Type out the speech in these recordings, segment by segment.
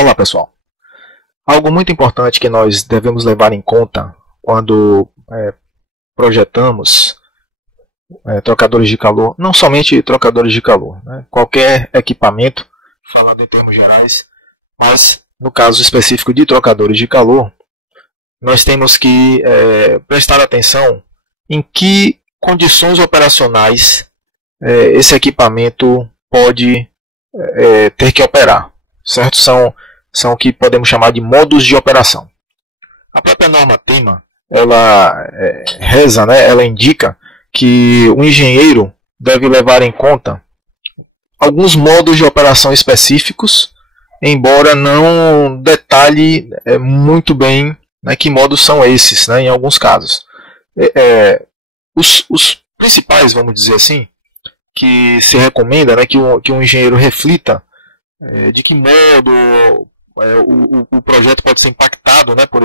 Olá, pessoal. Algo muito importante que nós devemos levar em conta quando projetamos trocadores de calor, não somente trocadores de calor, né? Qualquer equipamento, falando em termos gerais, mas no caso específico de trocadores de calor, nós temos que prestar atenção em que condições operacionais esse equipamento pode ter que operar, certo? São o que podemos chamar de modos de operação. A própria norma TEMA, ela reza, né, ela indica que o engenheiro deve levar em conta alguns modos de operação específicos, embora não detalhe muito bem, né, que modos são esses, né, em alguns casos. Os principais, vamos dizer assim, que se recomenda, né, que o engenheiro reflita de que modo o projeto pode ser impactado, né, por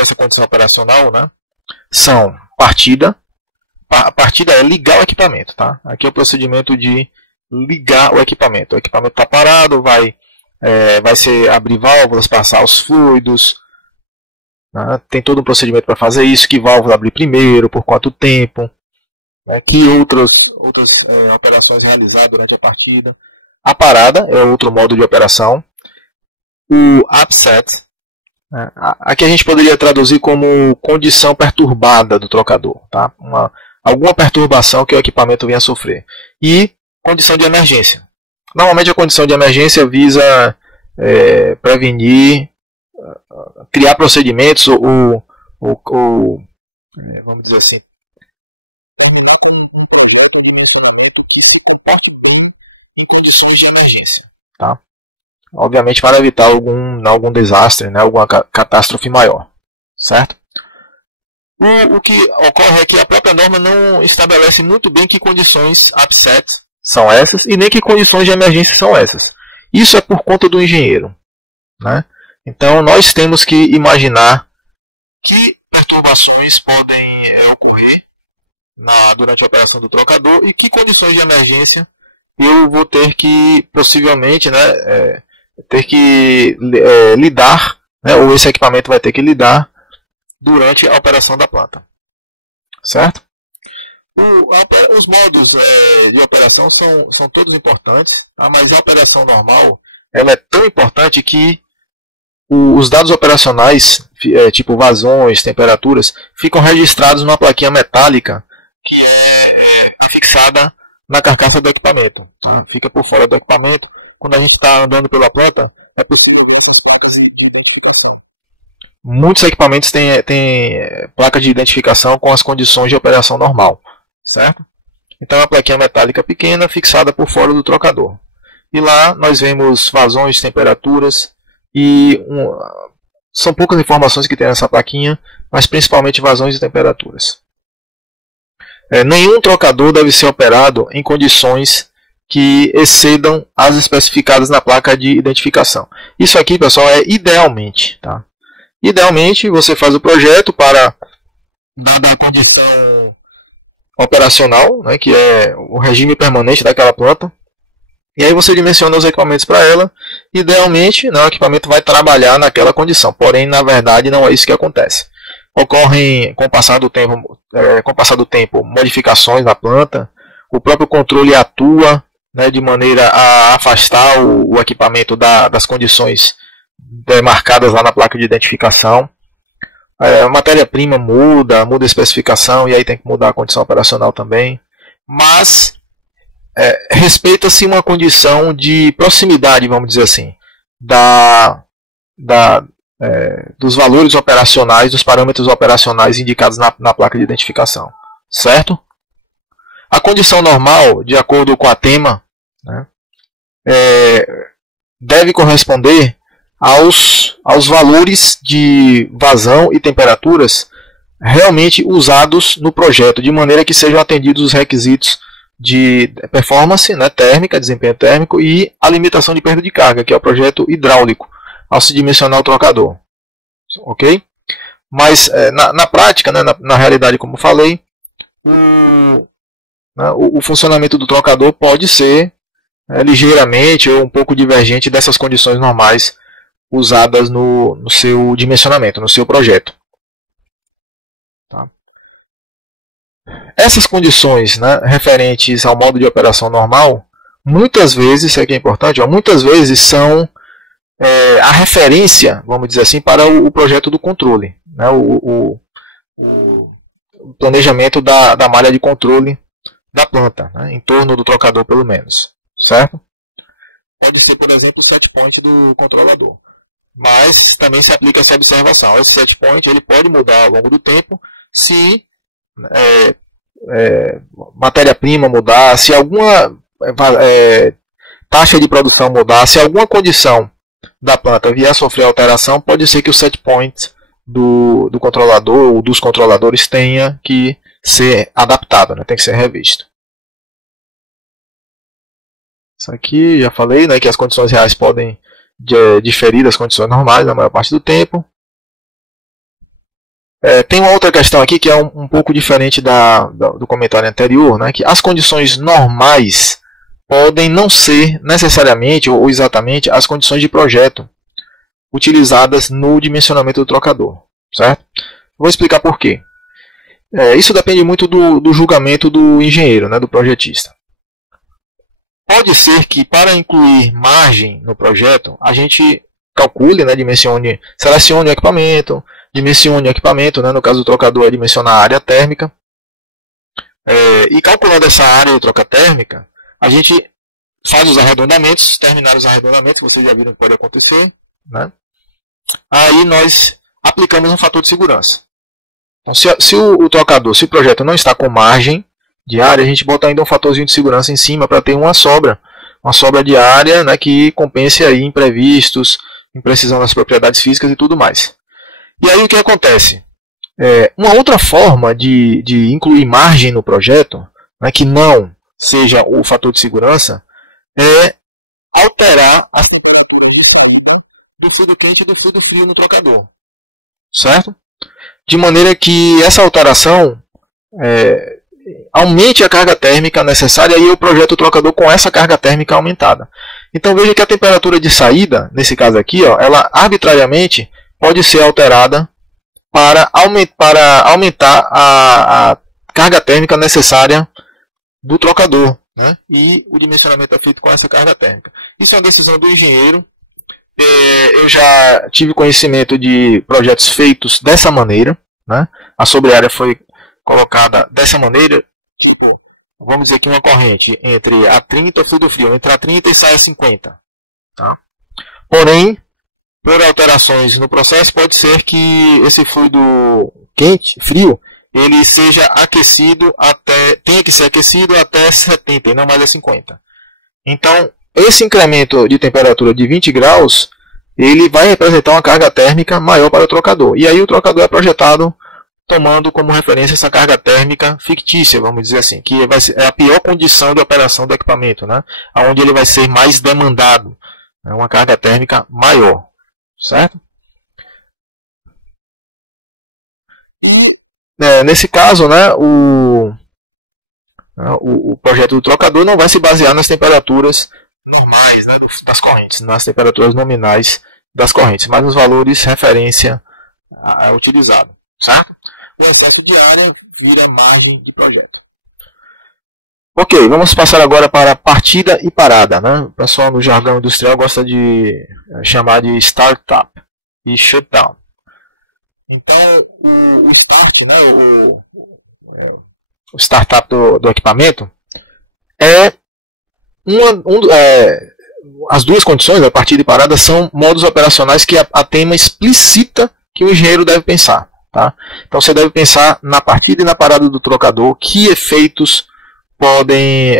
essa condição operacional, né, são partida. A partida é ligar o equipamento. Tá? Aqui é o procedimento de ligar o equipamento. O equipamento está parado, vai ser abrir válvulas, passar os fluidos. Né? Tem todo um procedimento para fazer isso. Que válvula abrir primeiro, por quanto tempo. Né? Que outras operações realizar durante a partida. A parada é outro modo de operação. O upset, né? Aqui a gente poderia traduzir como condição perturbada do trocador. Tá? Alguma perturbação que o equipamento venha a sofrer. E condição de emergência. Normalmente a condição de emergência visa prevenir, criar procedimentos ou vamos dizer assim, em condições de emergência. Tá? Obviamente para evitar algum desastre, né, alguma catástrofe maior. Certo? O que ocorre é que a própria norma não estabelece muito bem que condições upset são essas e nem que condições de emergência são essas. Isso é por conta do engenheiro. Né? Então nós temos que imaginar que perturbações podem ocorrer durante a operação do trocador e que condições de emergência eu vou ter que, possivelmente, né, ter que lidar, né, ou esse equipamento vai ter que lidar durante a operação da planta. Certo? Os modos de operação são todos importantes, tá? Mas a operação normal ela é tão importante que os dados operacionais, tipo vazões, temperaturas, ficam registrados numa plaquinha metálica que é fixada na carcaça do equipamento. Tá? Fica por fora do equipamento. Quando a gente está andando pela planta, é possível ver as placas de identificação. Muitos equipamentos têm placa de identificação com as condições de operação normal. Certo? Então é uma plaquinha metálica pequena fixada por fora do trocador. E lá nós vemos vazões, temperaturas e são poucas informações que tem nessa plaquinha, mas principalmente vazões e temperaturas. Nenhum trocador deve ser operado em condições que excedam as especificadas na placa de identificação. Isso aqui, pessoal, é idealmente. Tá? Idealmente, você faz o projeto para, dada a condição operacional, né, que é o regime permanente daquela planta, e aí você dimensiona os equipamentos para ela. Idealmente, né, o equipamento vai trabalhar naquela condição, porém, na verdade, não é isso que acontece. Ocorrem, com o passar do tempo, modificações na planta, o próprio controle atua, né, de maneira a afastar o equipamento das condições marcadas lá na placa de identificação. A matéria-prima muda a especificação e aí tem que mudar a condição operacional também. Mas respeita-se uma condição de proximidade, vamos dizer assim, dos valores operacionais, dos parâmetros operacionais indicados na placa de identificação. Certo? A condição normal, de acordo com a TEMA, né, deve corresponder aos valores de vazão e temperaturas realmente usados no projeto, de maneira que sejam atendidos os requisitos de performance, né, térmica, desempenho térmico e a limitação de perda de carga, que é o projeto hidráulico, ao se dimensionar o trocador. Ok? Mas na prática, né, na realidade, como falei, o funcionamento do trocador pode ser ligeiramente ou um pouco divergente dessas condições normais usadas no seu dimensionamento, no seu projeto. Tá? Essas condições, né, referentes ao modo de operação normal, muitas vezes, isso aqui é importante, muitas vezes são a referência, vamos dizer assim, para o projeto do controle, né, o planejamento da malha de controle da planta, né, em torno do trocador pelo menos, certo? Pode ser, por exemplo, o set point do controlador, mas também se aplica essa observação. Esse set point ele pode mudar ao longo do tempo se matéria-prima mudar, se alguma taxa de produção mudar, se alguma condição da planta vier a sofrer alteração, pode ser que o set point do controlador ou dos controladores tenha que ser adaptado, né? Tem que ser revisto. Isso aqui, já falei, né, que as condições reais podem diferir das condições normais na maior parte do tempo. Tem uma outra questão aqui que é um pouco diferente do comentário anterior, né, que as condições normais podem não ser necessariamente ou exatamente as condições de projeto utilizadas no dimensionamento do trocador, certo? Vou explicar por quê. Isso depende muito do julgamento do engenheiro, né, do projetista. Pode ser que para incluir margem no projeto, a gente calcule, né, selecione o equipamento, dimensione o equipamento, né, no caso do trocador é dimensionar a área térmica, e calculando essa área de troca térmica, a gente faz os arredondamentos, terminar os arredondamentos, vocês já viram que pode acontecer, né? Aí nós aplicamos um fator de segurança. Então, se o trocador, se o projeto não está com margem de área, a gente bota ainda um fatorzinho de segurança em cima para ter uma sobra de área, né, que compense aí imprevistos, imprecisão das propriedades físicas e tudo mais. E aí o que acontece? Uma outra forma de incluir margem no projeto, né, que não seja o fator de segurança, é alterar a temperatura do fluido quente e do fluido frio no trocador. Certo? De maneira que essa alteração aumente a carga térmica necessária e eu projeto o trocador com essa carga térmica aumentada. Então veja que a temperatura de saída, nesse caso aqui, ela arbitrariamente pode ser alterada para aumentar a carga térmica necessária do trocador, né? E o dimensionamento é feito com essa carga térmica. Isso é uma decisão do engenheiro. Eu já tive conhecimento de projetos feitos dessa maneira, né? A sobre-área foi colocada dessa maneira, tipo, vamos dizer que uma corrente entre a 30 e o fluido frio, entre a 30 e sai a 50. Tá? Porém, por alterações no processo, pode ser que esse fluido frio, ele seja aquecido tenha que ser aquecido até 70 e não mais a 50. Então, esse incremento de temperatura de 20 graus, ele vai representar uma carga térmica maior para o trocador. E aí o trocador é projetado tomando como referência essa carga térmica fictícia, vamos dizer assim, que é a pior condição de operação do equipamento, né? Onde ele vai ser mais demandado, né? Uma carga térmica maior, certo? E nesse caso, né, o projeto do trocador não vai se basear nas temperaturas normais, né, das correntes, nas temperaturas nominais das correntes, mas nos valores referência utilizado, certo? O excesso de área vira margem de projeto. Ok, vamos passar agora para partida e parada, né? O pessoal no jargão industrial gosta de chamar de startup e shutdown. Então, o start, né, o startup do equipamento as duas condições, a partida e parada, são modos operacionais que a tema explicita que o engenheiro deve pensar. Tá? Então você deve pensar na partida e na parada do trocador, que efeitos podem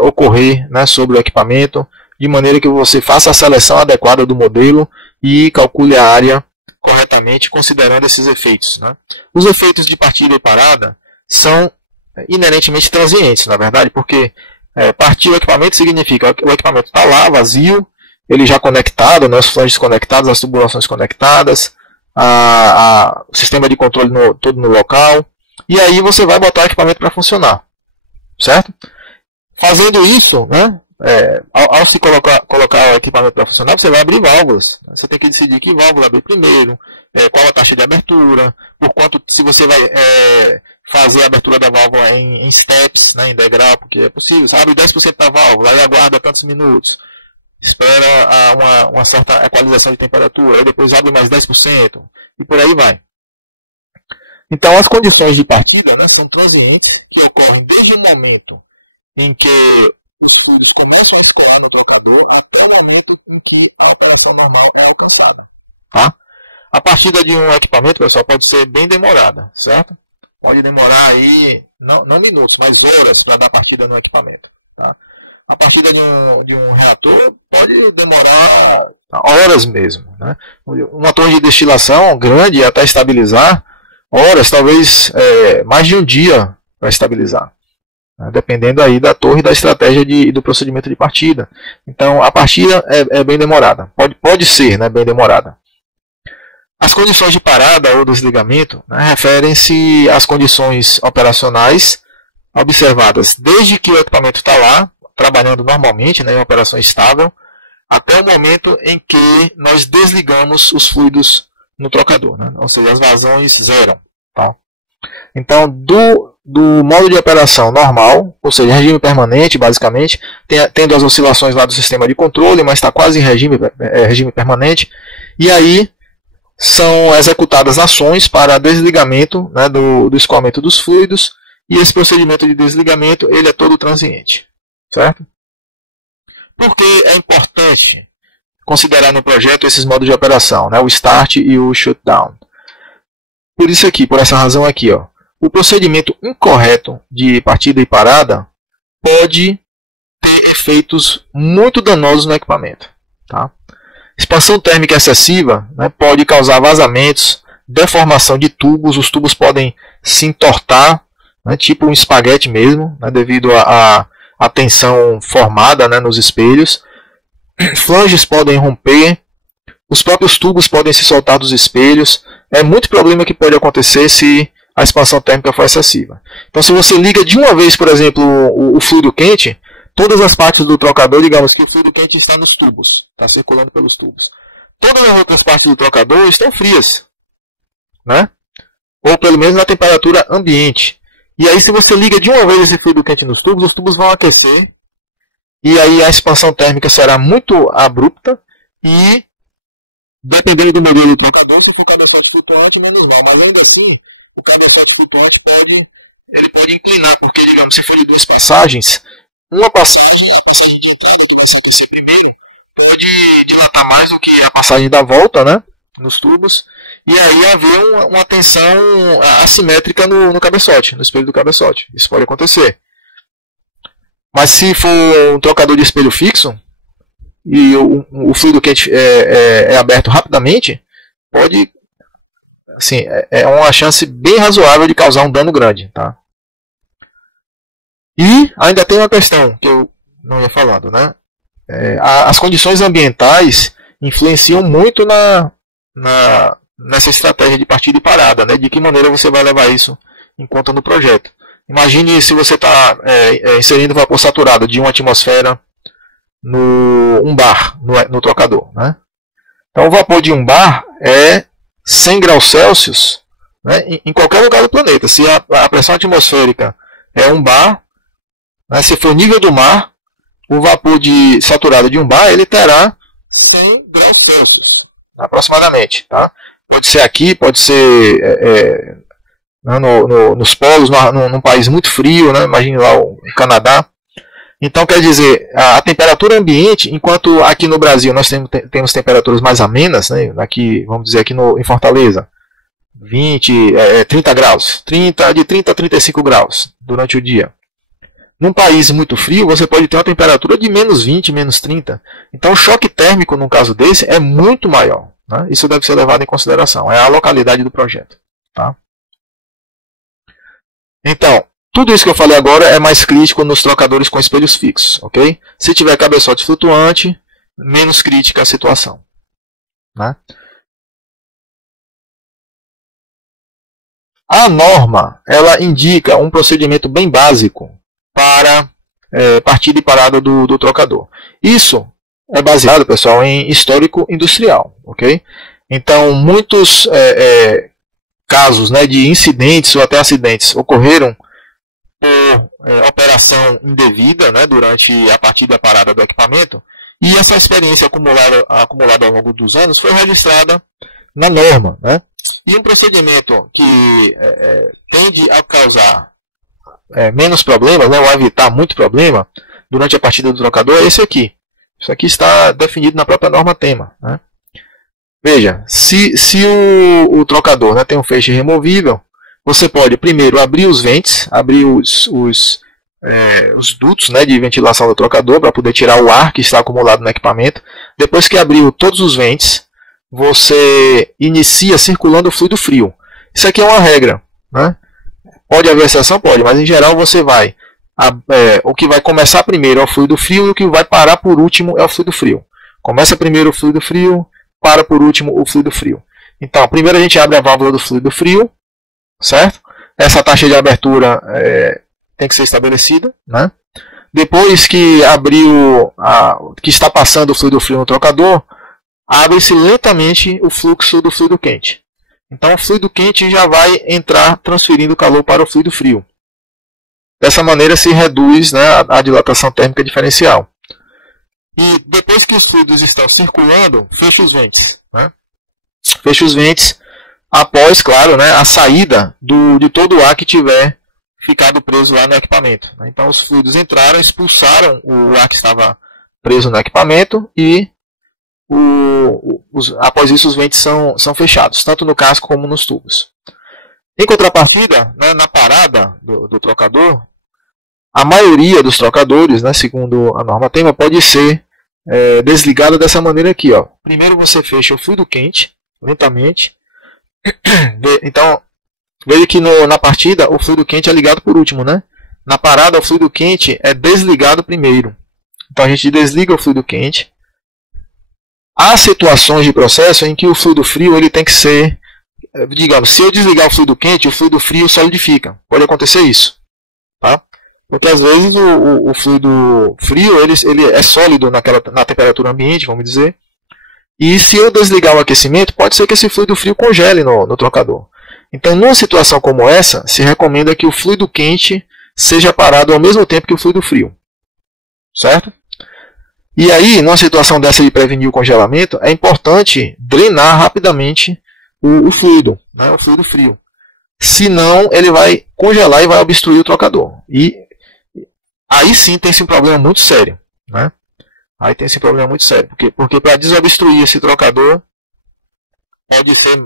ocorrer, né, sobre o equipamento, de maneira que você faça a seleção adequada do modelo e calcule a área corretamente, considerando esses efeitos. Né? Os efeitos de partida e parada são inerentemente transientes, na verdade, porque partir o equipamento significa que o equipamento está lá, vazio, ele já conectado, né, os flanges conectados, as tubulações conectadas, o sistema de controle todo no local, e aí você vai botar o equipamento para funcionar, certo? Fazendo isso, né, ao se colocar o equipamento para funcionar, você vai abrir válvulas. Você tem que decidir que válvula abrir primeiro, qual a taxa de abertura, por quanto, se você vai fazer a abertura da válvula em steps, né, em degrau, porque é possível. Você abre 10% da válvula, aí aguarda tantos minutos, espera uma certa equalização de temperatura, aí depois abre mais 10%, e por aí vai. Então, as condições de partida, né, são transientes, que ocorrem desde o momento em que os fluidos começam a escoar no trocador até o momento em que a operação normal é alcançada. Tá? A partida de um equipamento, pessoal, pode ser bem demorada, certo? Pode demorar aí, não minutos, mas horas para dar partida no equipamento. Tá? A partida de um reator pode demorar horas mesmo. Né? Uma torre de destilação grande até estabilizar, horas, talvez mais de um dia para estabilizar. Né? Dependendo aí da torre, da estratégia e do procedimento de partida. Então a partida é bem demorada. Pode ser, né, bem demorada. As condições de parada ou desligamento, né, referem-se às condições operacionais observadas desde que o equipamento está lá, trabalhando normalmente, né, em operação estável, até o momento em que nós desligamos os fluidos no trocador, né, ou seja, as vazões zeram. Tá? Então, do modo de operação normal, ou seja, regime permanente, basicamente, tendo as oscilações lá do sistema de controle, mas está quase em regime permanente, e aí são executadas ações para desligamento, né, do escoamento dos fluidos, e esse procedimento de desligamento ele é todo transiente. Certo? Por que é importante considerar no projeto esses modos de operação, né, o start e o shutdown? Por essa razão aqui, ó, o procedimento incorreto de partida e parada pode ter efeitos muito danosos no equipamento. Tá? Expansão térmica excessiva, né, pode causar vazamentos, deformação de tubos, os tubos podem se entortar, né, tipo um espaguete mesmo, né, devido à tensão formada, né, nos espelhos. Flanges podem romper, os próprios tubos podem se soltar dos espelhos. É muito problema que pode acontecer se a expansão térmica for excessiva. Então, se você liga de uma vez, por exemplo, o fluido quente, todas as partes do trocador, digamos que o fluido quente está nos tubos, está circulando pelos tubos. Todas as outras partes do trocador estão frias, né? Ou pelo menos na temperatura ambiente. E aí, se você liga de uma vez esse fluido quente nos tubos, os tubos vão aquecer, e aí a expansão térmica será muito abrupta, e dependendo do modelo do trocador, se for cabeçote flutuante, menos mal. Mas ainda assim, o cabeçote flutuante pode inclinar, porque, digamos, se for de duas passagens, uma passagem de entrada que você quis primeiro pode dilatar mais do que a passagem da volta, né, nos tubos, e aí haver uma tensão assimétrica no cabeçote, no espelho do cabeçote. Isso pode acontecer. Mas se for um trocador de espelho fixo e o fluido quente é aberto rapidamente, pode, assim, é uma chance bem razoável de causar um dano grande, tá? E ainda tem uma questão que eu não ia falando, né? As condições ambientais influenciam muito nessa estratégia de partida e parada, né? De que maneira você vai levar isso em conta no projeto. Imagine se você está inserindo vapor saturado de uma atmosfera um bar, no trocador, né? Então o vapor de um bar é 100 graus Celsius, né, em qualquer lugar do planeta. Se a pressão atmosférica é um bar, né, se for o nível do mar, o vapor saturado de um bar ele terá 100 graus Celsius, aproximadamente. Tá? Pode ser aqui, pode ser nos polos, num país muito frio, né, imagine lá o Canadá. Então, quer dizer, a temperatura ambiente, enquanto aqui no Brasil nós temos temperaturas mais amenas, né, aqui, vamos dizer aqui em Fortaleza, 30 graus, de 30 a 35 graus durante o dia. Num país muito frio, você pode ter uma temperatura de menos 20, menos 30. Então, o choque térmico, num caso desse, é muito maior. Né? Isso deve ser levado em consideração. É a localidade do projeto. Tá? Então, tudo isso que eu falei agora é mais crítico nos trocadores com espelhos fixos. Okay? Se tiver cabeçote flutuante, menos crítica a situação. Né? A norma ela indica um procedimento bem básico para partida e parada do trocador. Isso é baseado, pessoal, em histórico industrial, ok? Então, muitos casos, né, de incidentes ou até acidentes ocorreram por operação indevida, né, durante a partida e a parada do equipamento, e essa experiência acumulada ao longo dos anos foi registrada na norma, né? E um procedimento que tende a causar menos problemas, né, ou a evitar muito problema durante a partida do trocador é esse aqui. Isso aqui está definido na própria norma tema, né? Veja, se o trocador, né, tem um feixe removível, você pode primeiro abrir os ventes, abrir os dutos, né, de ventilação do trocador para poder tirar o ar que está acumulado no equipamento. Depois que abriu todos os ventes, você inicia circulando o fluido frio. Isso aqui é uma regra, né? Pode haver exceção? Pode, mas em geral você vai... o que vai começar primeiro é o fluido frio e o que vai parar por último é o fluido frio. Começa primeiro o fluido frio, para por último o fluido frio. Então, primeiro a gente abre a válvula do fluido frio, certo? Essa taxa de abertura tem que ser estabelecida, né? Depois que abriu, que está passando o fluido frio no trocador, abre-se lentamente o fluxo do fluido quente. Então o fluido quente já vai entrar transferindo calor para o fluido frio. Dessa maneira se reduz, né, a dilatação térmica diferencial. E depois que os fluidos estão circulando, fecha os ventes, né? Fecha os ventes após, claro, né, a saída de todo o ar que tiver ficado preso lá no equipamento. Então os fluidos entraram, expulsaram o ar que estava preso no equipamento e após isso os ventes são fechados, tanto no casco como nos tubos. Em contrapartida, né, na parada do trocador, a maioria dos trocadores, né, segundo a norma tema, pode ser desligada dessa maneira aqui. Ó. Primeiro você fecha o fluido quente, lentamente. Então, veja que na partida o fluido quente é ligado por último. Né? Na parada o fluido quente é desligado primeiro. Então a gente desliga o fluido quente. Há situações de processo em que o fluido frio ele tem que ser, digamos, se eu desligar o fluido quente, o fluido frio solidifica. Pode acontecer isso. Tá? Porque às vezes o fluido frio ele é sólido na temperatura ambiente, vamos dizer. E se eu desligar o aquecimento, pode ser que esse fluido frio congele no trocador. Então, numa situação como essa, se recomenda que o fluido quente seja parado ao mesmo tempo que o fluido frio. Certo? E aí, numa situação dessa de prevenir o congelamento, é importante drenar rapidamente o fluido, né, o fluido frio. Senão, ele vai congelar e vai obstruir o trocador. E aí sim tem-se um problema muito sério. Né? Aí tem esse problema muito sério. Porque para desobstruir esse trocador, pode ser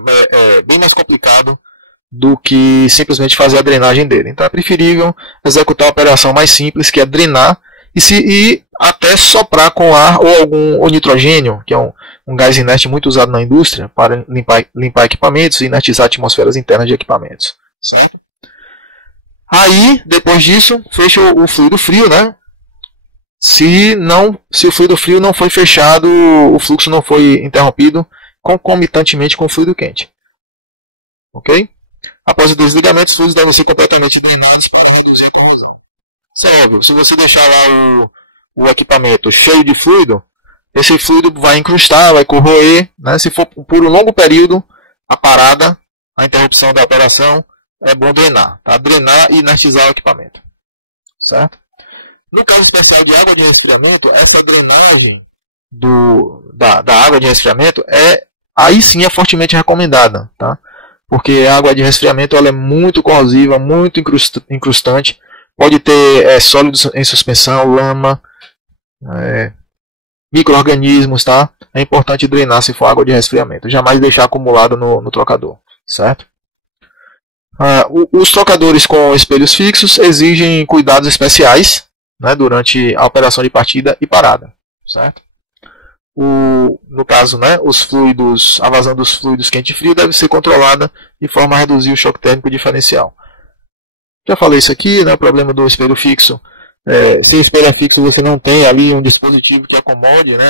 bem mais complicado do que simplesmente fazer a drenagem dele. Então é preferível executar a operação mais simples, que é drenar e até soprar com ar ou nitrogênio, que é um gás inerte muito usado na indústria para limpar equipamentos e inertizar atmosferas internas de equipamentos. Certo? Aí, depois disso, fecha o fluido frio, né? Se o fluido frio não foi fechado, o fluxo não foi interrompido concomitantemente com o fluido quente. Ok? Após o desligamento, os fluidos devem ser completamente drenados para reduzir a corrosão. Isso é óbvio. Se você deixar lá o equipamento cheio de fluido, esse fluido vai incrustar, vai corroer. Né? Se for por um longo período, a parada, a interrupção da operação, é bom drenar. Tá? Drenar e inertizar o equipamento. Certo? No caso especial de água de resfriamento, essa drenagem da água de resfriamento aí sim é fortemente recomendada. Tá? Porque a água de resfriamento ela é muito corrosiva, muito incrustante. Pode ter sólidos em suspensão, lama, micro-organismos, tá? É importante drenar se for água de resfriamento. Jamais deixar acumulado no trocador, certo? Os trocadores com espelhos fixos exigem cuidados especiais, né, durante a operação de partida e parada, certo? No caso, né, a vazão dos fluidos quente e frio deve ser controlada de forma a reduzir o choque térmico diferencial. Já falei isso aqui, né, o problema do espelho fixo. Se o espelho é fixo, você não tem ali um dispositivo que acomode, né,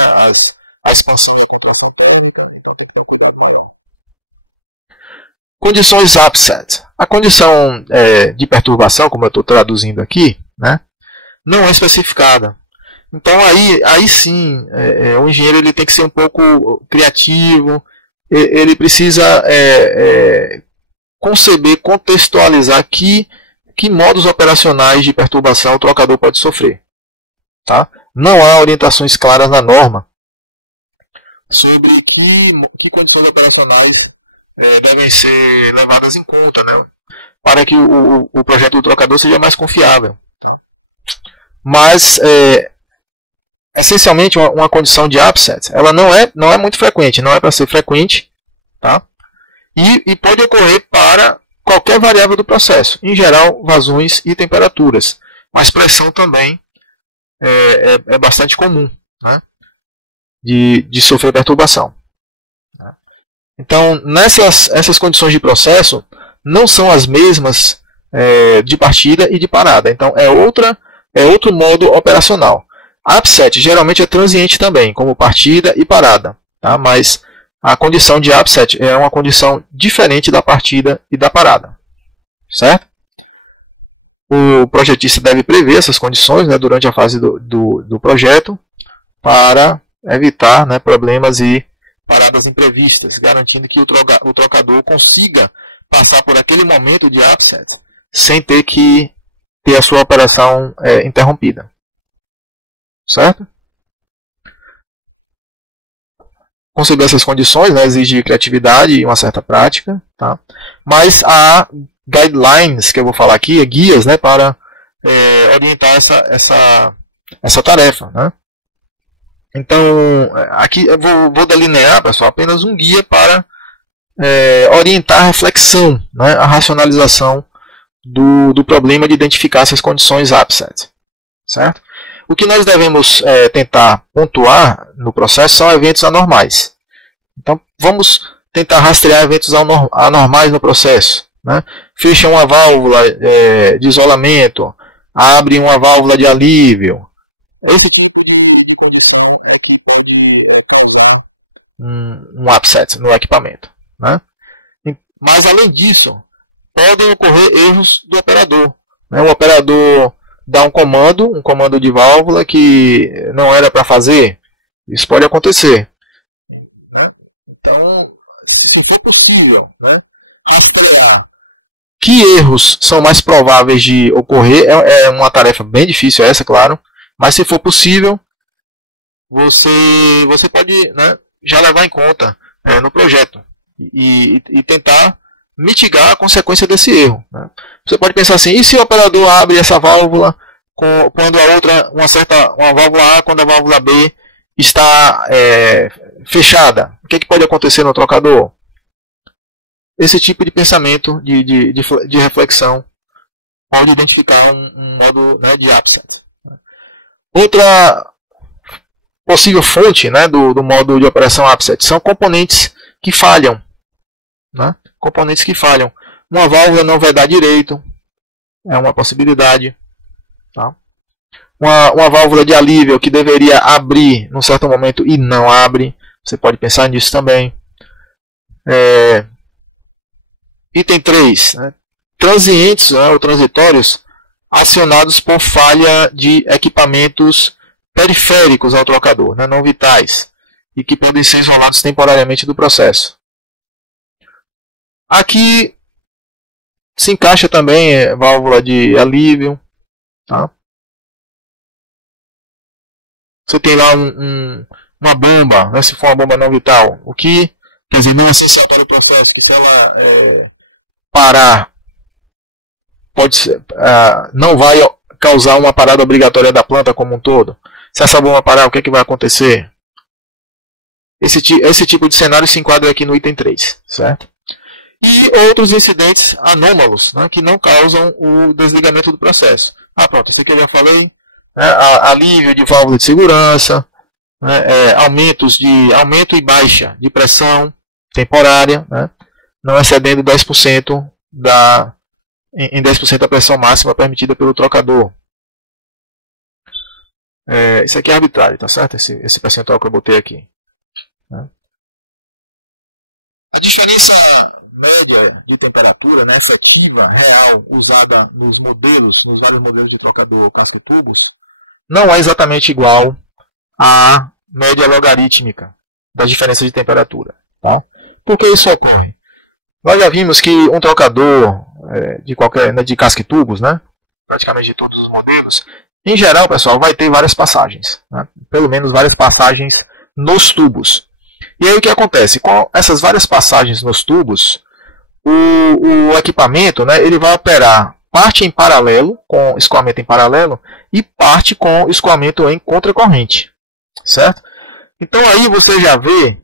a expansão e a contração térmica, então tem que ter um cuidado maior. Condições upset. A condição de perturbação, como eu estou traduzindo aqui, né, não é especificada. Então aí sim, o engenheiro ele tem que ser um pouco criativo, ele precisa conceber, contextualizar que modos operacionais de perturbação o trocador pode sofrer. Tá? Não há orientações claras na norma sobre que condições operacionais devem ser levadas em conta, né? Para que o projeto do trocador seja mais confiável. Mas, essencialmente, uma condição de upset, ela não é muito frequente, não é para ser frequente, tá? E pode ocorrer para qualquer variável do processo, em geral, vazões e temperaturas, mas pressão também é bastante comum, né? de sofrer perturbação. Então, essas condições de processo não são as mesmas de partida e de parada. Então, é outro modo operacional. Upset geralmente é transiente também, como partida e parada. Tá? Mas a condição de upset é uma condição diferente da partida e da parada. Certo? O projetista deve prever essas condições, né, durante a fase do projeto para evitar, né, problemas e paradas imprevistas, garantindo que o trocador consiga passar por aquele momento de upset sem ter que ter a sua operação interrompida. Certo? Conceber essas condições, né, exige criatividade e uma certa prática, tá? Mas há guidelines, que eu vou falar aqui, guias, né, para orientar essa tarefa. Né? Então, aqui eu vou delinear, pessoal, apenas um guia para orientar a reflexão, né, a racionalização do problema de identificar essas condições upset. Certo? O que nós devemos tentar pontuar no processo são eventos anormais. Então, vamos tentar rastrear eventos anormais no processo. Né? Fecha uma válvula de isolamento, abre uma válvula de alívio. Esse tipo de condição é que pode causar um upset no equipamento. Né? Mas, além disso, podem ocorrer erros do operador. Né? O operador dá um comando de válvula que não era para fazer. Isso pode acontecer. Né? Então, se for possível, né, rastrear que erros são mais prováveis de ocorrer, é uma tarefa bem difícil essa, claro, mas se for possível, você pode, né, já levar em conta no projeto e tentar mitigar a consequência desse erro. Né? Você pode pensar assim, e se o operador abre essa válvula quando a outra, uma válvula A, quando a válvula B está fechada? O que pode acontecer no trocador? Esse tipo de pensamento, de reflexão, pode identificar um modo, né, de upset. Outra possível fonte, né, do modo de operação upset são componentes que falham. Né? Componentes que falham. Uma válvula não vai dar direito, é uma possibilidade. Tá? Uma válvula de alívio que deveria abrir num certo momento e não abre, você pode pensar nisso também. Item 3. Né? Transientes, né, ou transitórios acionados por falha de equipamentos periféricos ao trocador, né, não vitais, e que podem ser isolados temporariamente do processo. Aqui se encaixa também válvula de alívio. Tá? Você tem lá uma bomba, né, se for uma bomba não vital, o que, quer dizer, não é essencial para o processo, que se ela parar, pode ser, não vai causar uma parada obrigatória da planta como um todo. Se essa bomba parar, o que vai acontecer? Esse tipo de cenário se enquadra aqui no item 3. Certo? E outros incidentes anômalos, né, que não causam o desligamento do processo. Pronto, isso aqui eu já falei. Né, alívio de válvula de segurança, né, aumento e baixa de pressão temporária, né, não excedendo 10% em 10% da pressão máxima permitida pelo trocador. Isso aqui é arbitrário, tá certo? Esse percentual que eu botei aqui. Né. A diferença média de temperatura, né, efetiva, real, usada nos vários modelos de trocador casco-tubos, não é exatamente igual à média logarítmica das diferenças de temperatura. Tá? Por que isso ocorre? Nós já vimos que um trocador de casco-tubos, né, praticamente de todos os modelos, em geral, pessoal, vai ter várias passagens, né? Pelo menos várias passagens nos tubos. E aí o que acontece? Com essas várias passagens nos tubos, o equipamento, né, ele vai operar parte em paralelo, com escoamento em paralelo, e parte com escoamento em contracorrente. Certo? Então aí você já vê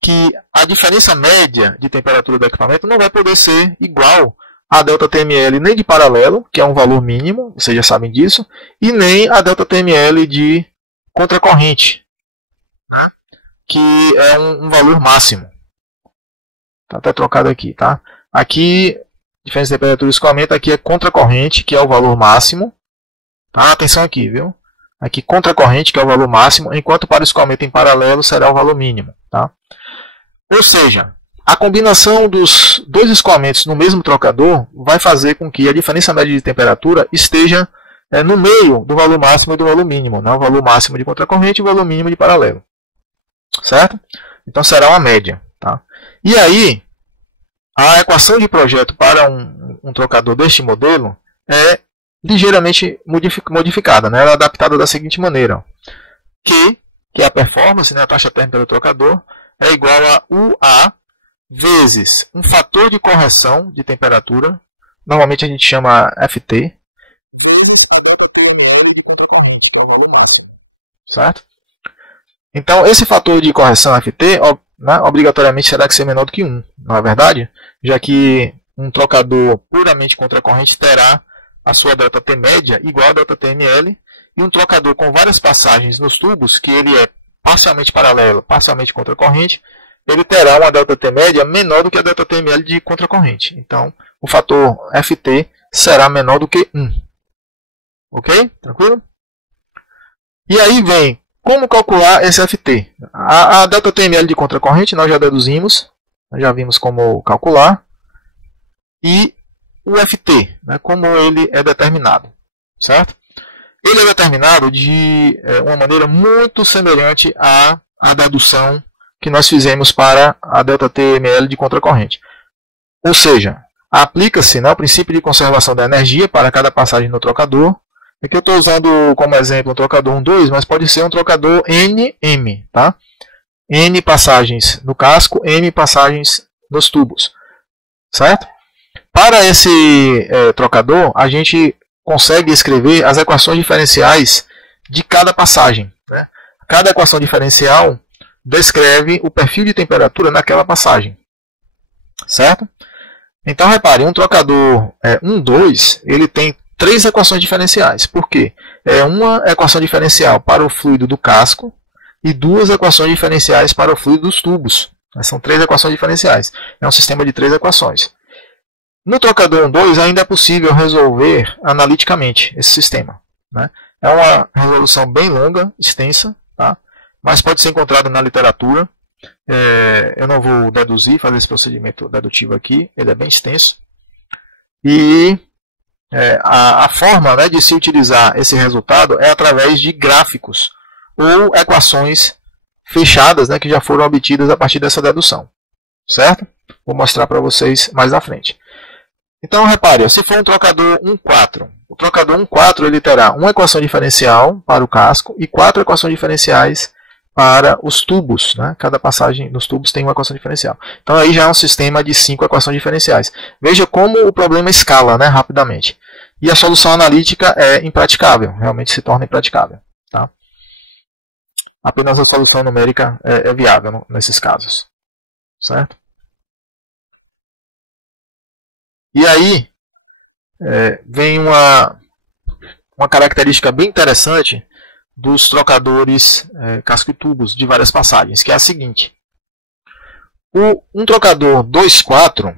que a diferença média de temperatura do equipamento não vai poder ser igual a ΔTml nem de paralelo, que é um valor mínimo, vocês já sabem disso, e nem a ΔTml de contracorrente, né? Que é um valor máximo. Está até trocado aqui. Tá? Aqui, diferença de temperatura e escoamento, aqui é contracorrente, que é o valor máximo. Tá? Atenção aqui, viu? Aqui contracorrente, que é o valor máximo, enquanto para o escoamento em paralelo será o valor mínimo. Tá? Ou seja, a combinação dos dois escoamentos no mesmo trocador vai fazer com que a diferença média de temperatura esteja no meio do valor máximo e do valor mínimo. Né? O valor máximo de contracorrente e o valor mínimo de paralelo. Certo? Então será uma média. Tá? E aí, a equação de projeto para um trocador deste modelo é ligeiramente modificada. Né? Ela é adaptada da seguinte maneira. Que é a performance, né? A taxa térmica do trocador, é igual a UA vezes um fator de correção de temperatura, normalmente a gente chama FT, vezes a ΔTml de contracorrente, que é o valor máximo. Certo? Então, esse fator de correção FT, né, obrigatoriamente terá que ser menor do que 1, não é verdade? Já que um trocador puramente contracorrente terá a sua ΔT média igual a ΔTml, e um trocador com várias passagens nos tubos, que ele é parcialmente paralelo, parcialmente contracorrente, ele terá uma ΔT média menor do que a ΔTml de contracorrente. Então, o fator FT será menor do que 1. Ok? Tranquilo? E aí vem, como calcular esse FT? A ΔTml de contracorrente nós já deduzimos, nós já vimos como calcular. E o FT, né, como ele é determinado. Certo? Ele é determinado de uma maneira muito semelhante à dedução que nós fizemos para a ΔTml de contracorrente. Ou seja, aplica-se, né, o princípio de conservação da energia para cada passagem no trocador. Aqui eu estou usando como exemplo um trocador 1,2, mas pode ser um trocador NM. Tá? N passagens no casco, M passagens nos tubos. Certo? Para esse trocador, a gente consegue escrever as equações diferenciais de cada passagem. Né? Cada equação diferencial descreve o perfil de temperatura naquela passagem. Certo? Então, repare, um trocador 1,2, ele tem 3 equações diferenciais. Por quê? É uma equação diferencial para o fluido do casco e 2 equações diferenciais para o fluido dos tubos. São 3 equações diferenciais. É um sistema de 3 equações. No trocador 1,2 ainda é possível resolver analiticamente esse sistema. Né? É uma resolução bem longa, extensa, tá? Mas pode ser encontrado na literatura. Eu não vou fazer esse procedimento dedutivo aqui, ele é bem extenso. E a forma, né, de se utilizar esse resultado é através de gráficos ou equações fechadas, né, que já foram obtidas a partir dessa dedução. Certo? Vou mostrar para vocês mais à frente. Então, repare, se for um trocador 1,4, o trocador 1,4 ele terá uma equação diferencial para o casco e 4 equações diferenciais para os tubos. Né? Cada passagem nos tubos tem uma equação diferencial. Então, aí já é um sistema de 5 equações diferenciais. Veja como o problema escala, né, rapidamente. E a solução analítica é impraticável, realmente se torna impraticável. Tá? Apenas a solução numérica é viável nesses casos. Certo? E aí, vem uma característica bem interessante dos trocadores casco e tubos de várias passagens, que é a seguinte. Um trocador 2,4,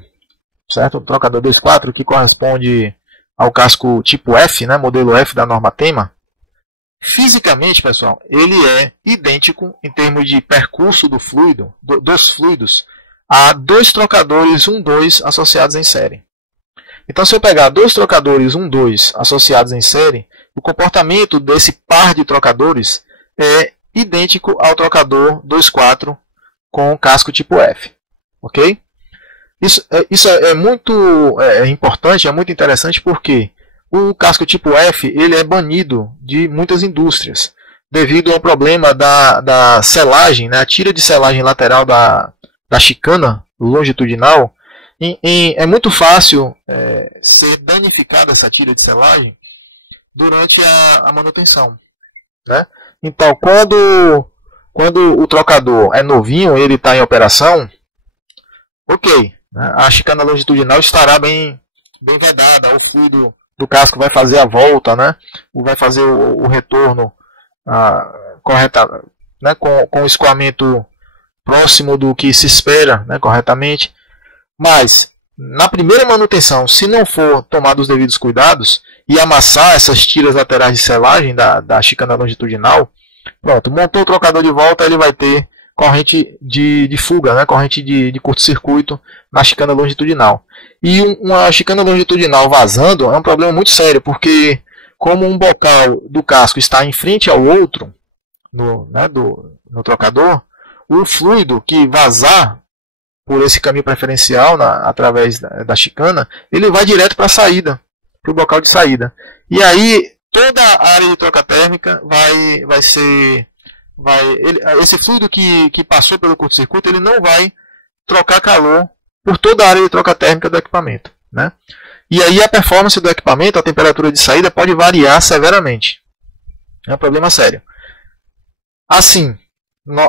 certo? Um trocador 2,4 que corresponde ao casco tipo F, né? Modelo F da norma TEMA, fisicamente, pessoal, ele é idêntico em termos de percurso do fluido, dos fluidos, há dois trocadores 1,2 associados em série. Então, se eu pegar dois trocadores 1,2 associados em série, o comportamento desse par de trocadores é idêntico ao trocador 2,4 com casco tipo F. Ok? Isso é muito importante, é muito interessante, porque o casco tipo F ele é banido de muitas indústrias devido ao problema da selagem, né, a tira de selagem lateral da chicana longitudinal. É muito fácil ser danificada essa tira de selagem durante a manutenção, né? Então, quando o trocador é novinho, ele está em operação, ok, né? A chicana longitudinal estará bem vedada, o fluido do casco vai fazer a volta, né? Vai fazer o retorno correta, né? Com o escoamento próximo do que se espera, né? Corretamente. Mas, na primeira manutenção, se não for tomado os devidos cuidados e amassar essas tiras laterais de selagem da chicana longitudinal, pronto, montou o trocador de volta, ele vai ter corrente de fuga, né? Corrente de curto-circuito na chicana longitudinal. E uma chicana longitudinal vazando é um problema muito sério, porque como um bocal do casco está em frente ao outro, no trocador, o fluido que vazar por esse caminho preferencial, através da chicana, ele vai direto para a saída, para o bocal de saída. E aí toda a área de troca térmica vai ser... esse fluido que passou pelo curto-circuito, ele não vai trocar calor por toda a área de troca térmica do equipamento, né? E aí a performance do equipamento, a temperatura de saída, pode variar severamente. É um problema sério. Assim,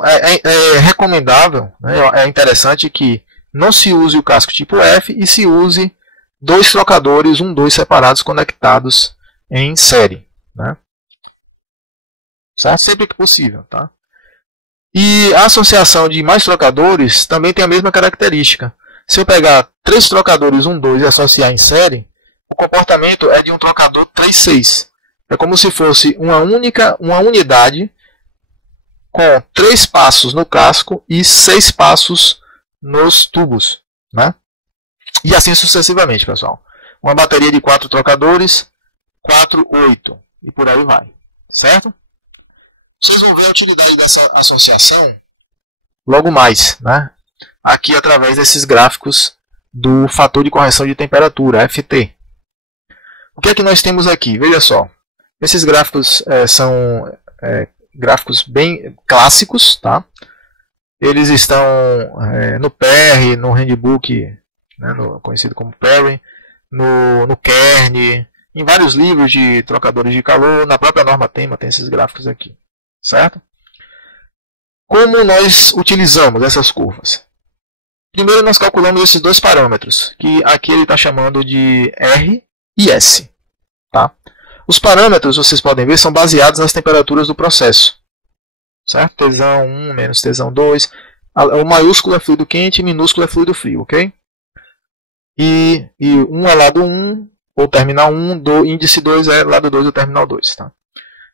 é recomendável, né? É interessante que não se use o casco tipo F e se use dois trocadores 1,2 separados conectados em série, né? Certo? Sempre que possível, tá? E a associação de mais trocadores também tem a mesma característica. Se eu pegar 3 trocadores 1,2 e associar em série, o comportamento é de um trocador 3,6. É como se fosse uma unidade com 3 passos no casco e 6 passos nos tubos, né? E assim sucessivamente, pessoal. Uma bateria de 4 trocadores, 4, 8 e por aí vai, certo? Vocês vão ver a utilidade dessa associação logo mais, né? Aqui através desses gráficos do fator de correção de temperatura, FT. O que é que nós temos aqui? Veja só. Esses gráficos são gráficos bem clássicos, tá? Eles estão no PR, no handbook, né, conhecido como Perry, no Kern, em vários livros de trocadores de calor, na própria norma tema tem esses gráficos aqui, certo? Como nós utilizamos essas curvas? Primeiro nós calculamos esses dois parâmetros, que aqui ele está chamando de R e S. Tá? Os parâmetros, vocês podem ver, são baseados nas temperaturas do processo. Certo? Tesão 1 menos tesão 2. O maiúsculo é fluido quente e minúsculo é fluido frio. Ok? E 1 é lado 1, ou terminal 1, índice 2 é lado 2 ou terminal 2. Tá?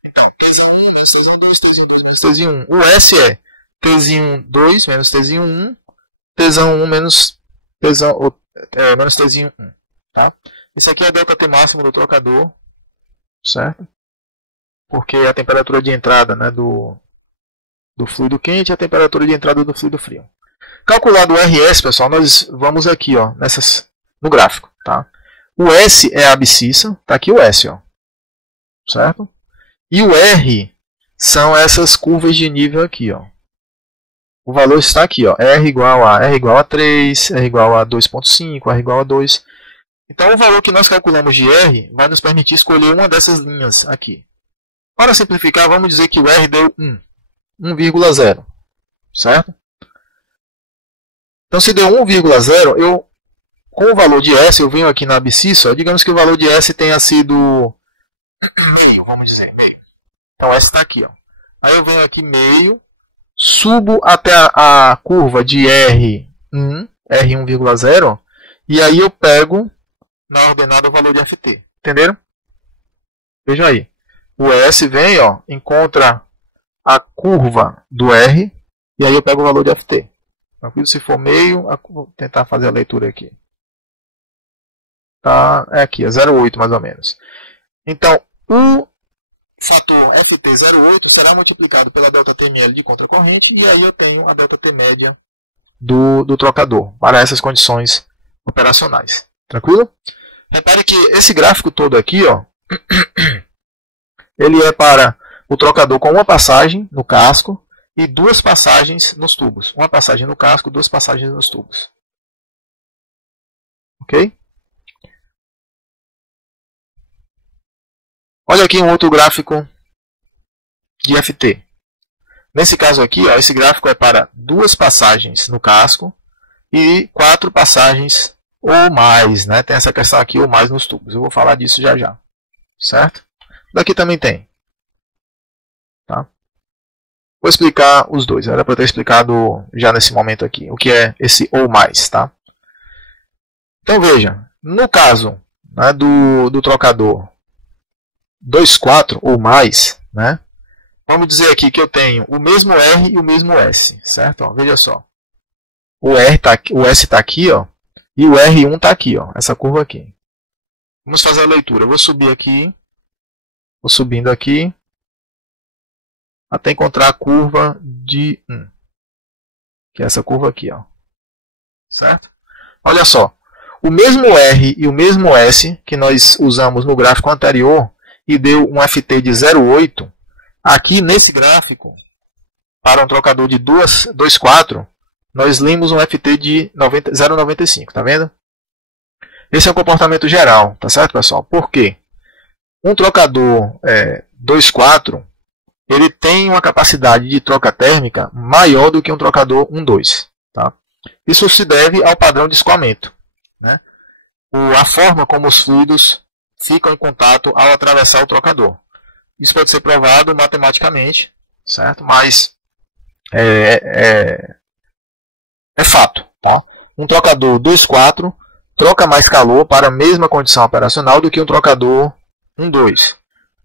Então, tesão 1 menos tesão 2, tesão 2 menos tesão 1. O S é tesão 2 menos tesão 1. Tesão 1 menos tesão 1. Tá? Isso aqui é a delta T máximo do trocador, certo? Porque é a temperatura de entrada, né, do fluido quente e a temperatura de entrada do fluido frio. Calculado o RS, pessoal, nós vamos aqui, ó, no gráfico. Tá? O S é a abscissa, tá aqui o S, ó, certo? E o R são essas curvas de nível aqui, ó. O valor está aqui, ó, R igual a 3, R igual a 2,5, R igual a 2. Então o valor que nós calculamos de R vai nos permitir escolher uma dessas linhas aqui. Para simplificar, vamos dizer que o R deu 1,0, certo? Então se deu 1,0, com o valor de S, eu venho aqui na abscissa, digamos que o valor de S tenha sido meio, vamos dizer, meio. Então S está aqui, ó. Aí eu venho aqui meio, subo até a curva de R1, R1,0, e aí eu pego na ordenada o valor de FT. Entenderam? Veja aí. O S vem, encontra a curva do R, e aí eu pego o valor de FT. Tranquilo? Se for meio, vou tentar fazer a leitura aqui. Tá, é aqui, é 0,8 mais ou menos. Então, o fator FT08 será multiplicado pela ΔTml de contracorrente, e aí eu tenho a ΔT média do trocador, para essas condições operacionais. Tranquilo? Repare que esse gráfico todo aqui, ó, ele é para o trocador com uma passagem no casco e duas passagens nos tubos. Uma passagem no casco, duas passagens nos tubos. Ok? Olha aqui um outro gráfico de FT. Nesse caso aqui, ó, esse gráfico é para duas passagens no casco e 4 passagens ou mais, né? Tem essa questão aqui, ou mais nos tubos. Eu vou falar disso já já. Certo? Daqui também tem. Tá? Vou explicar os dois. Era para eu ter explicado já nesse momento aqui o que é esse ou mais. Tá? Então veja, no caso, né, do trocador 2,4 ou mais, né? Vamos dizer aqui que eu tenho o mesmo R e o mesmo S, certo? Ó, veja só. O S está aqui, ó, e o R1 está aqui, ó, essa curva aqui. Vamos fazer a leitura. Eu vou subir aqui, vou subindo aqui, até encontrar a curva de 1, que é essa curva aqui, ó, certo? Olha só, o mesmo R e o mesmo S que nós usamos no gráfico anterior e deu um FT de 0,8, aqui nesse gráfico, para um trocador de 2,4, nós lemos um FT de 0,95, tá vendo? Esse é o comportamento geral, tá certo, pessoal? Por quê? Um trocador 2,4, ele tem uma capacidade de troca térmica maior do que um trocador 1,2, tá? Isso se deve ao padrão de escoamento, né? A forma como os fluidos ficam em contato ao atravessar o trocador. Isso pode ser provado matematicamente, certo? Mas é fato. Tá? Um trocador 2,4 troca mais calor para a mesma condição operacional do que um trocador 1,2.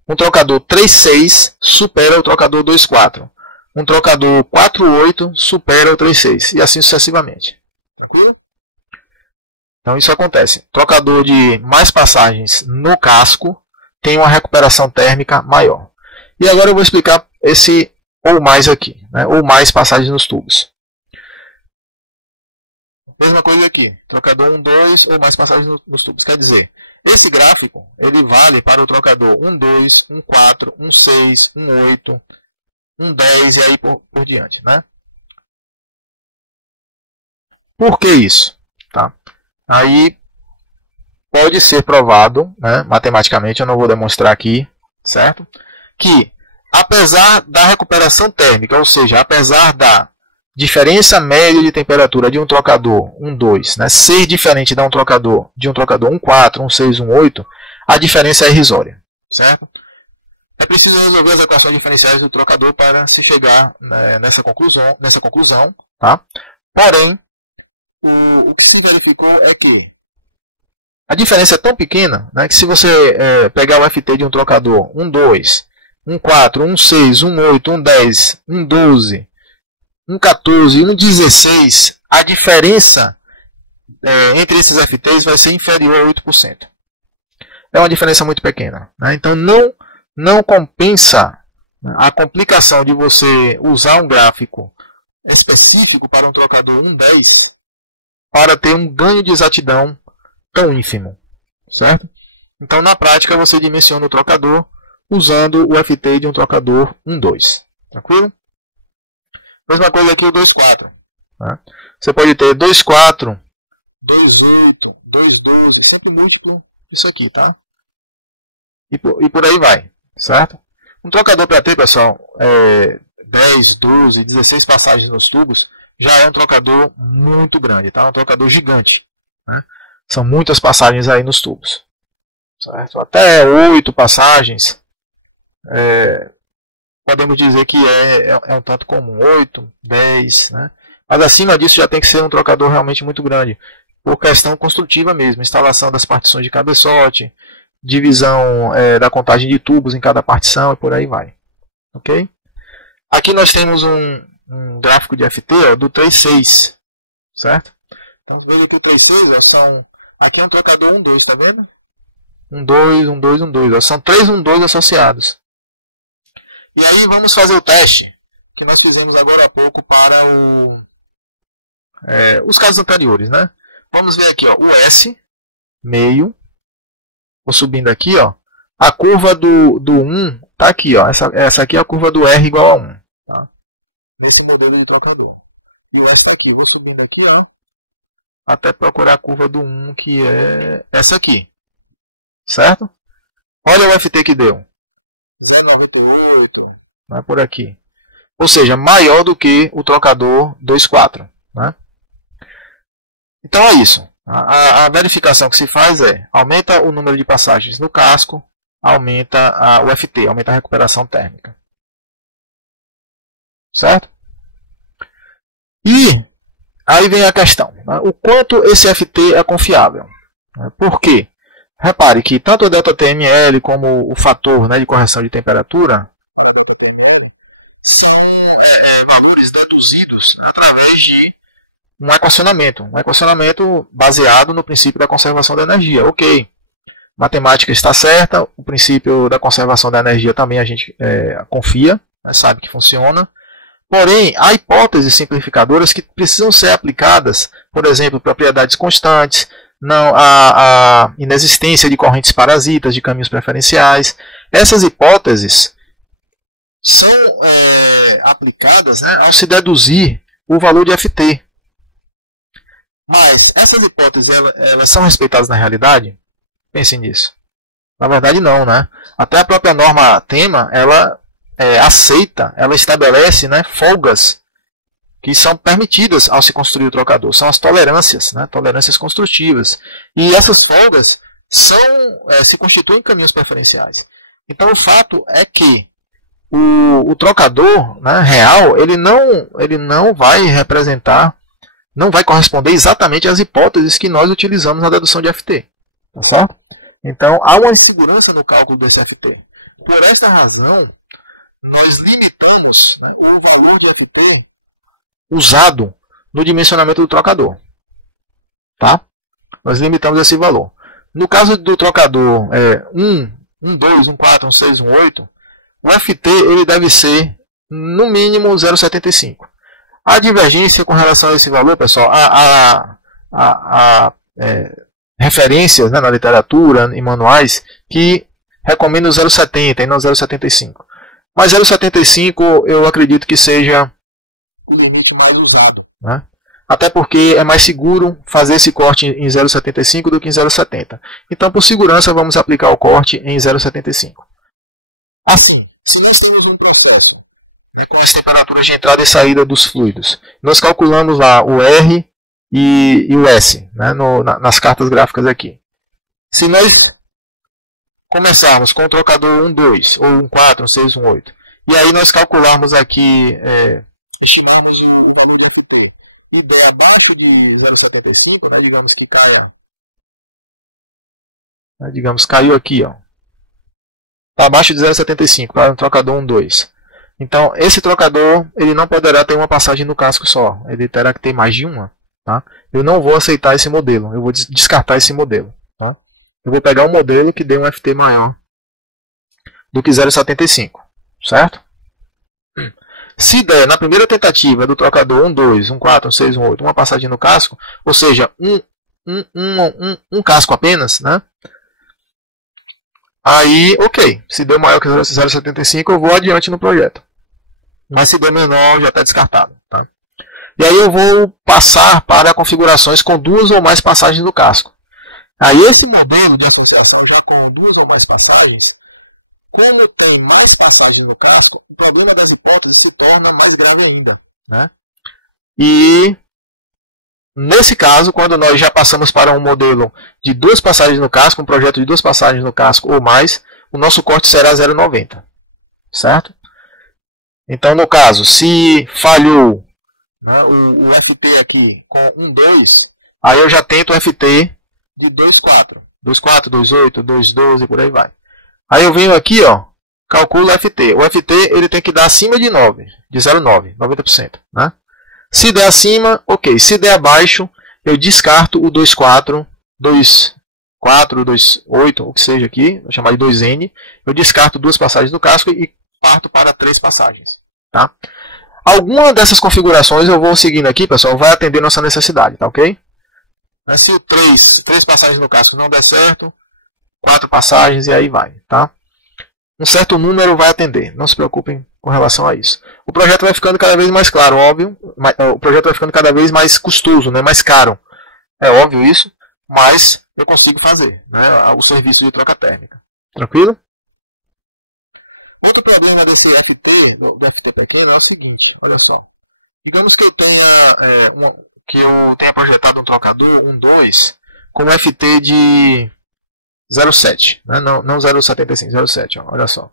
Um trocador 3,6 supera o trocador 2,4. Um trocador 4,8 supera o 3,6. E assim sucessivamente. Tranquilo? Então isso acontece. Trocador de mais passagens no casco tem uma recuperação térmica maior. E agora eu vou explicar esse ou mais aqui, né? Ou mais passagens nos tubos. Mesma coisa aqui, trocador 1,2 ou mais passagens nos tubos. Quer dizer, esse gráfico ele vale para o trocador 1,2, 1,4, 1,6, 1,8, 1,10 e aí por diante, né? Por que isso? Tá? Aí pode ser provado, né, matematicamente, eu não vou demonstrar aqui, certo? Que apesar da recuperação térmica, ou seja, apesar da diferença média de temperatura de um trocador 1,2, né, ser diferente de um trocador 1,4, 1,6, 1,8, a diferença é irrisória, certo? É preciso resolver as equações diferenciais do trocador para se chegar, né, nessa conclusão, tá? Porém, o que se verificou é que a diferença é tão pequena, né, que se você pegar o FT de um trocador 1,2, 1,4, 1,6, 1,8, 1,10, 1,12, 1,14 e 1,16, a diferença entre esses FTs vai ser inferior a 8%. É uma diferença muito pequena. Né? Então não compensa a complicação de você usar um gráfico específico para um trocador 1,10 para ter um ganho de exatidão tão ínfimo, certo? Então, na prática, você dimensiona o trocador usando o FT de um trocador 1,2. Tranquilo? Mesma coisa aqui o 2,4. Né? Você pode ter 2,4, 2,8, 2,12, sempre múltiplo isso aqui, tá? E por aí vai, certo? Um trocador para ter, pessoal, 10, 12, 16 passagens nos tubos, já é um trocador muito grande, tá? Um trocador gigante, né? São muitas passagens aí nos tubos. Certo? Até 8 passagens, podemos dizer que é um tanto comum. 8, 10, né? Mas acima disso já tem que ser um trocador realmente muito grande. Por questão construtiva mesmo. Instalação das partições de cabeçote, divisão da contagem de tubos em cada partição e por aí vai. Ok? Aqui nós temos um gráfico de FT do 3,6. certo? Então, veja que 3, 6 são... Aqui é um trocador 1, 2, tá vendo? 1, 2, 1, 2, 1, 2. São 3 1, 2 associados. E aí vamos fazer o teste que nós fizemos agora há pouco para os casos anteriores, né? Vamos ver aqui, ó, o S, meio. Vou subindo aqui, ó. A curva do 1 está aqui, ó. Essa aqui é a curva do R igual a 1. Tá? Nesse modelo de trocador. E o S está aqui. Vou subindo aqui, ó. Até procurar a curva do 1, que é essa aqui. Certo? Olha o FT que deu. 0,98. Né, por aqui. Ou seja, maior do que o trocador 2,4. Né? Então é isso. A verificação que se faz é, aumenta o número de passagens no casco, aumenta o FT, aumenta a recuperação térmica. Certo? E aí vem a questão, né? O quanto esse FT é confiável. Né? Por quê? Repare que tanto o ΔTML como o fator, né, de correção de temperatura são valores deduzidos através de um equacionamento baseado no princípio da conservação da energia. Ok, matemática está certa, o princípio da conservação da energia também a gente confia, né, sabe que funciona. Porém, há hipóteses simplificadoras que precisam ser aplicadas, por exemplo, propriedades constantes, não a inexistência de correntes parasitas, de caminhos preferenciais. Essas hipóteses são aplicadas, né, ao se deduzir o valor de FT. Mas essas hipóteses elas são respeitadas na realidade? Pensem nisso. Na verdade não, né? Até a própria norma tema, ela aceita, ela estabelece, né, folgas que são permitidas ao se construir o trocador. São as tolerâncias, né, tolerâncias construtivas. E essas folgas se constituem em caminhos preferenciais. Então o fato é que o trocador, né, real, ele não vai representar, não vai corresponder exatamente às hipóteses que nós utilizamos na dedução de FT. Tá certo? Então, há uma insegurança no cálculo desse FT. Por essa razão, nós limitamos, né, o valor de FT usado no dimensionamento do trocador. Tá? Nós limitamos esse valor. No caso do trocador 1, 2, 1, 4, 1, 6, 1, 8, o FT ele deve ser, no mínimo, 0,75. A divergência com relação a esse valor, pessoal, há referências, né, na literatura, em manuais, que recomendam 0,70 e não 0,75. Mas 0,75 eu acredito que seja o limite mais usado. Né? Até porque é mais seguro fazer esse corte em 0,75 do que em 0,70. Então, por segurança, vamos aplicar o corte em 0,75. Assim, se nós temos um processo, né, com as temperaturas de entrada e saída dos fluidos, nós calculamos lá o R e o S, né, nas cartas gráficas aqui. Se nós começarmos com o trocador 1, 2, ou 1, 4, 1, 6, 1, 8, e aí nós calcularmos aqui, estimarmos o valor de FT, e der abaixo de 0,75, né, digamos que caia, né, caiu aqui, ó, está abaixo de 0,75, para um trocador 1, 2. Então, esse trocador ele não poderá ter uma passagem no casco só, ele terá que ter mais de uma. Tá? Eu não vou aceitar esse modelo, eu vou descartar esse modelo. Tá? Eu vou pegar um modelo que dê um FT maior do que 0,75, certo? Se der na primeira tentativa do trocador 1, 2, 1, 4, 1, 6, 1, 8, uma passagem no casco, ou seja, um casco apenas, né? Aí, ok, se deu maior que 0,75, eu vou adiante no projeto. Mas se deu menor, já está descartado. Tá? E aí eu vou passar para configurações com 2 ou mais passagens no casco. Aí esse modelo de associação já com 2 ou mais passagens, como tem mais passagens no casco, o problema das hipóteses se torna mais grave ainda. Né? E nesse caso, quando nós já passamos para um modelo de 2 passagens no casco, um projeto de 2 passagens no casco ou mais, o nosso corte será 0,90. Certo? Então, no caso, se falhou, né, o FT aqui com 1, 2, aí eu já tento o FT de 2,4. 2,4, 2,8, 2,12 por aí vai. Aí eu venho aqui, ó, calculo o FT. O FT ele tem que dar acima de 9, de 0,9, 90%. Né? Se der acima, ok. Se der abaixo, eu descarto o 2,4, 2,4, 2,8, o que seja aqui, vou chamar de 2N. Eu descarto 2 passagens do casco e parto para 3 passagens. Tá? Alguma dessas configurações eu vou seguindo aqui, pessoal, vai atender nossa necessidade, tá ok? Se o 3 passagens no casco não der certo, 4 passagens e aí vai, tá? Um certo número vai atender, não se preocupem com relação a isso. O projeto vai ficando cada vez mais claro, óbvio, o projeto vai ficando cada vez mais custoso, né, mais caro. É óbvio isso, mas eu consigo fazer, né, o serviço de troca térmica. Tranquilo? Outro problema desse FT, do FT pequeno, é o seguinte, olha só. Digamos que eu tenha projetado um trocador, um 2, com FT de 0,7, né? Não 0,75, 0,7, olha só.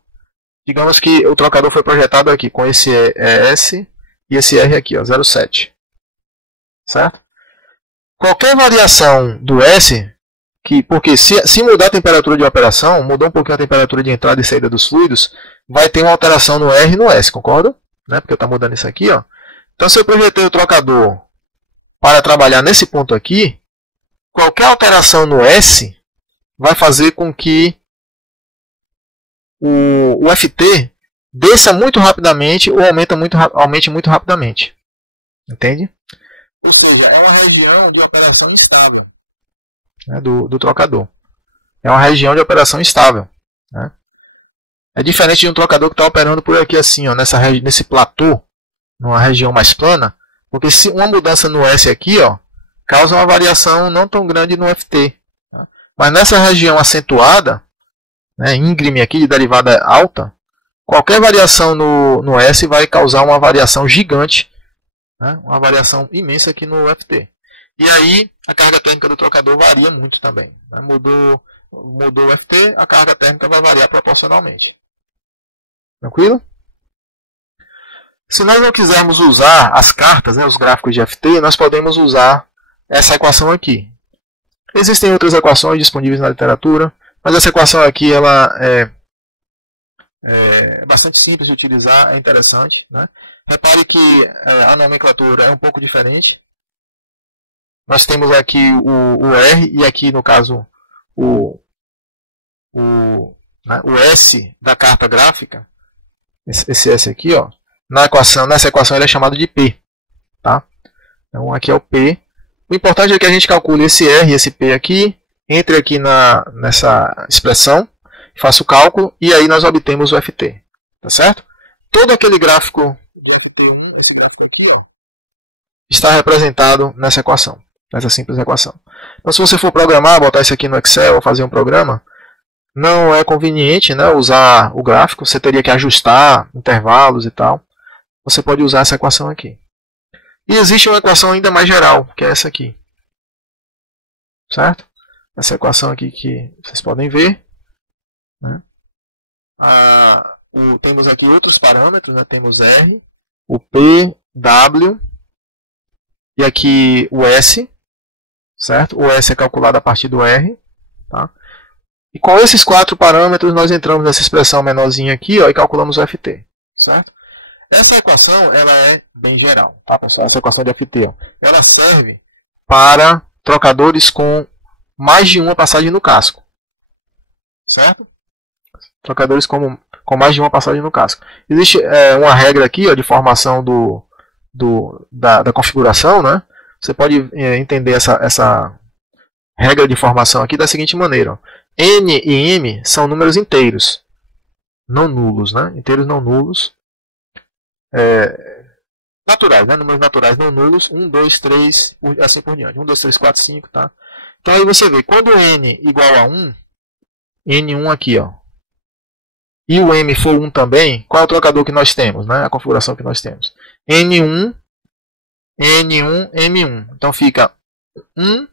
Digamos que o trocador foi projetado aqui com esse ES e esse R aqui, 0,7. Certo? Qualquer variação do S, porque se mudar a temperatura de operação, mudou um pouquinho a temperatura de entrada e saída dos fluidos, vai ter uma alteração no R e no S, concorda? Né? Porque está mudando isso aqui. Ó. Então se eu projetei o trocador para trabalhar nesse ponto aqui, qualquer alteração no S vai fazer com que o FT desça muito rapidamente ou aumente muito rapidamente. Entende? Ou seja, é uma região de operação instável, né, do trocador. É uma região de operação instável. Né? É diferente de um trocador que está operando por aqui assim, ó, nesse platô, numa região mais plana, porque se uma mudança no S aqui, ó, causa uma variação não tão grande no FT. Mas nessa região acentuada, né, íngreme aqui de derivada alta, qualquer variação no S vai causar uma variação gigante, né, uma variação imensa aqui no FT. E aí a carga térmica do trocador varia muito também. Né, mudou o FT, a carga térmica vai variar proporcionalmente. Tranquilo? Se nós não quisermos usar as cartas, né, os gráficos de FT, nós podemos usar essa equação aqui. Existem outras equações disponíveis na literatura, mas essa equação aqui ela é bastante simples de utilizar, é interessante. Né? Repare que a nomenclatura é um pouco diferente. Nós temos aqui o R e aqui, no caso, o S da carta gráfica. Esse S aqui, ó, nessa equação ele é chamado de P. Tá? Então aqui é o P. O importante é que a gente calcule esse R e esse P aqui, entre aqui nessa expressão, faça o cálculo e aí nós obtemos o FT. Tá certo? Todo aquele gráfico de FT1, esse gráfico aqui, ó, está representado nessa equação, nessa simples equação. Então se você for programar, botar isso aqui no Excel ou fazer um programa, não é conveniente, né, usar o gráfico, você teria que ajustar intervalos e tal. Você pode usar essa equação aqui. E existe uma equação ainda mais geral, que é essa aqui. Certo? Essa equação aqui que vocês podem ver. Né? Temos aqui outros parâmetros, né? Temos R, o P, W e aqui o S. Certo? O S é calculado a partir do R. Tá? E com esses 4 parâmetros nós entramos nessa expressão menorzinha aqui, ó, e calculamos o FT. Certo? Essa equação ela é bem geral. Tá, pessoal? Essa equação de FT, ó, ela serve para trocadores com mais de uma passagem no casco. Certo? Trocadores com mais de uma passagem no casco. Existe uma regra aqui, ó, de formação da configuração. Né? Você pode entender essa regra de formação aqui da seguinte maneira. Ó. N e M são números inteiros, não nulos. Né? Inteiros não nulos. Naturais, né? Números naturais não nulos, 1, 2, 3, assim por diante, 1, 2, 3, 4, 5, tá? Então aí você vê, quando n igual a 1, n1 aqui, ó, e o m for 1 também, qual é o trocador que nós temos, né? A configuração que nós temos? N1, N1, M1, então fica 1,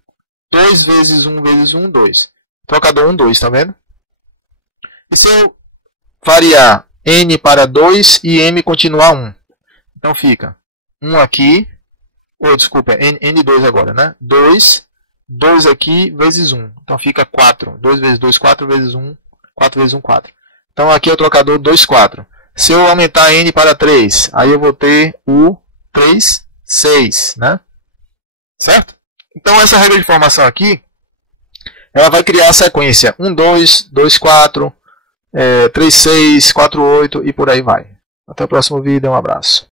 2 vezes 1 vezes 1, 2. Trocador 1, 2, tá vendo? E se eu variar n para 2 e m continuar 1. Então fica 1 aqui, desculpa, n2 agora, né? 2, 2 aqui vezes 1. Então fica 4. 2 vezes 2, 4 vezes 1, 4 vezes 1, 4. Então aqui é o trocador 2, 4. Se eu aumentar n para 3, aí eu vou ter o 3, 6, né? Certo? Então essa regra de formação aqui, ela vai criar a sequência 1, 2, 2, 4, 3, 6, 4, 8 e por aí vai. Até o próximo vídeo, um abraço.